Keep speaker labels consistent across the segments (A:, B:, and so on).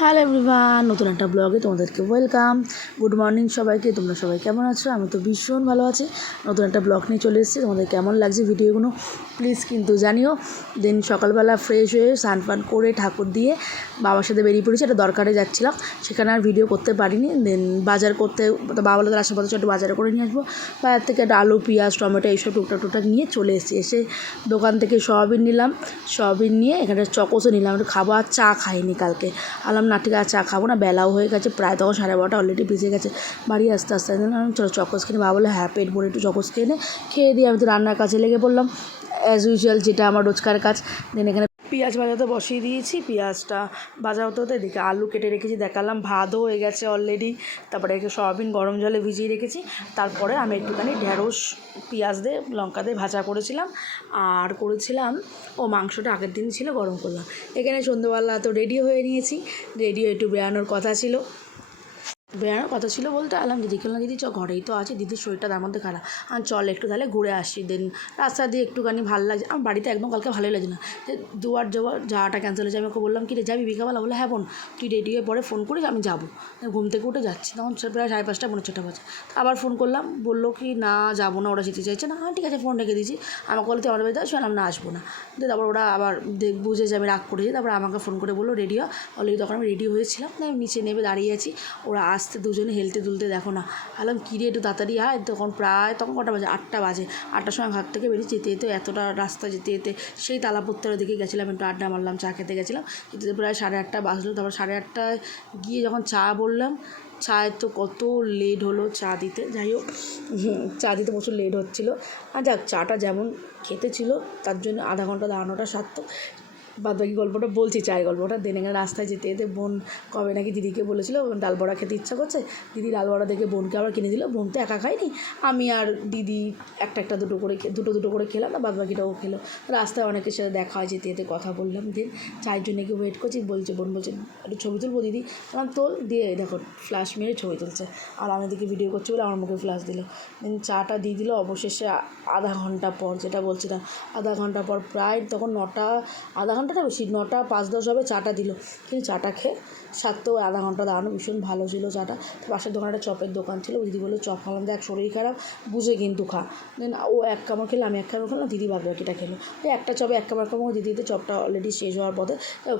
A: Hello everyone নতুন একটা ব্লগে তোমাদেরকে ওয়েলকাম গুড মর্নিং সবাইকে, তোমরা সবাই কেমন আছো? আমি তো ভীষণ ভালো আছি। নতুন একটা ব্লগ নিয়ে চলে এসেছি। তোমাদের কেমন লাগছে ভিডিওগুলো? প্লিজ কিন্তু জানিও। দেন সকালবেলা ফ্রেশ হয়ে স্নান পান করে ঠাকুর দিয়ে বাবার সাথে বেরিয়ে পড়েছি, একটা দরকারে যাচ্ছিলাম। সেখানে আর ভিডিও করতে পারিনি। দেন বাজার করতে বাবা বলে আশেপাশে একটু বাজারে করে নিয়ে আসব। বাজার থেকে একটা আলু, পেঁয়াজ, টমেটো, এইসব টুকটাক টুকটাক নিয়ে চলে এসেছি। এসে দোকান থেকে সয়াবিন নিলাম। সয়াবিন নিয়ে এখানে চকোসও নিলাম, একটু খাব। আর চা খাইনি কালকে। আলাম না, ঠিক আছে, চা খাব না। বেলাও হয়ে গেছে, প্রায় তখন সাড়ে বারোটা অলরেডি বেজে গেছে। বাড়ি আসতে আসতে আমি চলো চকোস খেয়ে বাবা বলে হ্যাঁ পেট ভরে একটু চকোস নে খেয়ে দিয়ে আমি তো রান্নার কাজে লেগে পড়লাম অ্যাজ ইউজুয়াল যেটা আমার রোজকার কাজ। দেন এখানে পেঁয়াজ ভাজাতে বসিয়ে দিয়েছি। পেঁয়াজটা ভাজা হতে হতে এদিকে আলু কেটে রেখেছি, দেখালাম ভাতও হয়ে গেছে অলরেডি তারপরে একে সয়াবিন গরম জলে ভিজিয়ে রেখেছি। তারপরে আমি একটুখানি ঢ্যাঁড়স পেঁয়াজ দিয়ে, লঙ্কা দিয়ে ভাজা করেছিলাম। আর করেছিলাম, ও মাংসটা আগের দিন ছিল গরম করলাম। এখানে সন্ধ্যেবেলা তো রেডি হয়ে নিয়েছি। রেডিও একটু বেড়ানোর কথা ছিল। বেরানোর কথা ছিল বলতে আলাম দিদিকে বললাম দিদি চ, ঘরেই তো আছে, দিদির শরীরটা তার মধ্যে খারাপ। আর চল একটু তাহলে ঘুরে আসি। দেন রাস্তা দিয়ে একটুখানি ভালো লাগছে। আমার বাড়িতে একদম কালকে ভালোই লাগছে না। যে দুবার যাওয়ার যাওয়াটা ক্যান্সেল হয়েছে। আমি ওকে বললাম কি রে যাবি বিকালবেলা? বলে হ্যাঁ বোন, তুই রেডি হয়ে পরে ফোন করিস, আমি যাব। ঘুম থেকে উঠে যাচ্ছি। তখন প্রায় সাড়ে পাঁচটা পনেরো ছটা বাজে। আবার ফোন করলাম, বলল কি, না, যাব না, ওরা যেতে চাইছে না। হ্যাঁ ঠিক আছে ফোন রেখে দিয়েছি। আমাকে বলতে আমার বাড়িতে আসবে না আসব না। দিয়ে তারপর ওরা আবার দেখ, বুঝে যে আমি রাগ করেছি। তারপর আমাকে ফোন করে বলল, রেডি হ। তখন আমি রেডি হয়েছিলাম আমি নিচে নেমে দাঁড়িয়ে আছি। ওরা আসতে দুজনে হেলতে দুলতে দেখো না। আলাম কিরে একটু তাড়াতাড়ি আয়। তখন প্রায়, তখন কটা বাজে? আটটা বাজে। আটটার সময় ঘর থেকে বেরিয়ে যেতে যেতে, এতটা রাস্তা যেতে যেতে সেই তালাপত্তরের দিকে গেছিলাম, একটু আড্ডা মারলাম, চা খেতে গেছিলাম। যেতে প্রায় সাড়ে আটটা বাজলো। তারপর সাড়ে আটটায় গিয়ে যখন চা বললাম চায়ের তো কত লেট হলো চা দিতে। যাই হোক, চা দিতে প্রচুর লেট হচ্ছিল। আর যাক, চাটা যেমন খেতে ছিল, তার জন্য আধা ঘণ্টা দাঁড়ানোটা সার্থক। বাদ বাকি গল্পটা বলছি, চায়ের গল্পটা। দেন এখানে রাস্তায় যেতে যেতে বোন কবে নাকি দিদিকে বলেছিল ডাল বড়া খেতে ইচ্ছা করছে? দিদি ডাল বড়া দেখে বোনকে আবার কিনে দিল। বোন তো একা খায়নি। আমি আর দিদি একটা একটা দুটো করে দুটো দুটো করে খেলাম না বাদ বাকিটাও খেলো। রাস্তায় অনেকের সাথে দেখা হয়, যেতে যেতে কথা বললাম। দিন চায়ের জন্য কি ওয়েট করছি, বলছে, বোন বলছে, একটু ছবি তুলবো দিদি? বললাম, তোল। দিয়ে দেখো ফ্ল্যাশ মেরে ছবি তুলছে। আর আমি দিকে ভিডিও করছি বলে আমার মুখে ফ্ল্যাশ দিল। দেন চাটা দিয়ে দিল, অবশেষে আধা ঘণ্টা পর, যেটা বলছিলাম, আধা ঘণ্টা পর প্রায় তখন নটা, আধা ঘন্টাটা বেশি নটা, পাঁচ, দশ হবে, চাটা দিল। কিন্তু চাটা খেয়ে সাতটাও আধা ঘণ্টা দাঁড়ানো, ভীষণ ভালো ছিল চাটা। পাশের দোকানে একটা চপের দোকান ছিল, দিদি বলল, চপ খালাম দেখ, শরীর খারাপ, বুঝে কিন্তু খা। দেন ও এক কামড় খেলে, আমি এক কামড় খেলাম, দিদি বাদ বাকিটা খেলো ওই একটা চপে এক কামড় কামড় দিদিতে চপটা অলরেডি শেষ হওয়ার পথে।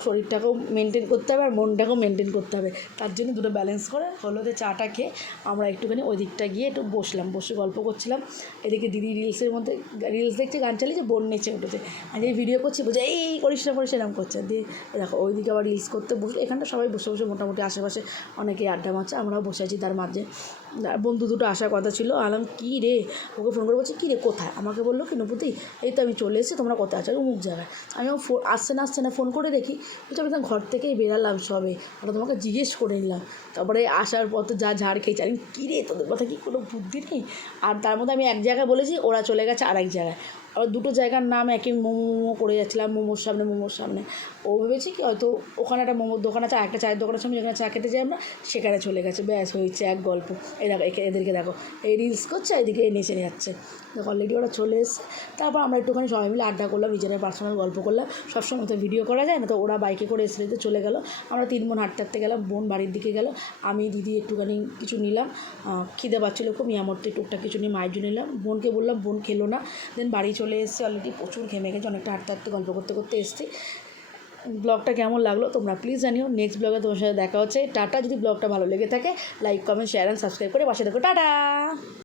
A: শরীরটাকেও মেনটেন করতে হবে আর মনটাকেও মেনটেন করতে হবে। তার জন্য দুটো ব্যালেন্স করে হলো যে চাটা খেয়ে আমরা একটুখানি ওই দিকটা গিয়ে একটু বসলাম। বসে গল্প করছিলাম। এদিকে দিদি রিলসের মধ্যে রিলস দেখছে, গান চালিয়েছে, বোন নেচে উঠেছে। আর এই ভিডিও করছি বুঝে এই করিস না করিস সেরকম করছে। দিয়ে দেখো, ওইদিকে আবার রিলস করতে বসে, এখানটা সবাই বসে বসে মোটামুটি আশেপাশে অনেকে আড্ডা মারছে, আমরাও বসে আছি তার মাঝে। বন্ধু দুটো আসার কথা ছিল আলাম কী রে? ওকে ফোন করে বলছি, কী রে, কোথায়? আমাকে বলল, কি নপুতি এই তো আমি চলে এসেছি, তোমরা কোথায় আছো? অমুক জায়গায়। আমি ফোন আসছে না আসছে না ফোন করে দেখি। বলছি, আমি ঘর থেকেই বেরালাম সবে, ওটা তোমাকে জিজ্ঞেস করে নিলাম। তারপরে আসার পর তো যা ঝাড় খেয়েছি, আমি কী রে, তোদের কথা কি কোনো বুদ্ধি নেই? আর তার মধ্যে আমি এক জায়গায় বলেছি, ওরা চলে গেছে আর এক জায়গায়। আবার দুটো জায়গার নাম একই মোমো মোমো করে যাচ্ছিলাম, মোমোর সামনে মোমোর সামনে। ও ভেবেছি কি হয়তো ওখানে একটা মোমোর দোকান আছে একটা চায়ের দোকানের সামনে যেখানে চা খেতে যাই আমরা, সেখানে চলে গেছে। ব্যাস হয়েছে এক গল্প। এই দেখো, একে এদেরকে দেখো। এই রিলস করছে এদিকে নেচে যাচ্ছে। দেখো অলরেডি ওরা চলে এসছে। তারপর আমরা একটুখানি সবাই মিলে আড্ডা করলাম, নিজেদের পার্সোনাল গল্প করলাম। সবসময় তো ভিডিও করা যায় না, তো ওরা বাইকে করে এসে চলে গেলো। আমরা তিন বোন হাঁটতে হাঁটতে গেলাম, বোন বাড়ির দিকে গেল। আমি, দিদি একটুখানি কিছু নিলাম। খিদে পাচ্ছিলো খুব মিয়ামরতে টুকটাক কিছু নিয়ে মায়ের জন্য নিলাম। বোনকে বললাম, বোন খেলো না। দেন বাড়ি চলে এসেছি অলরেডি প্রচুর ঘেমে গেছে, অনেকটা হাঁটতে হাঁটতে গল্প করতে করতে এসেছি। ব্লগটা কেমন লাগল তোমরা প্লিজ জানিও। নেক্সট ব্লগে তোমার সাথে দেখা হচ্ছে। টাটা, যদি ব্লগটা ভালো লেগে থাকে like comment share and subscribe করে পাশে দেখো টাটা!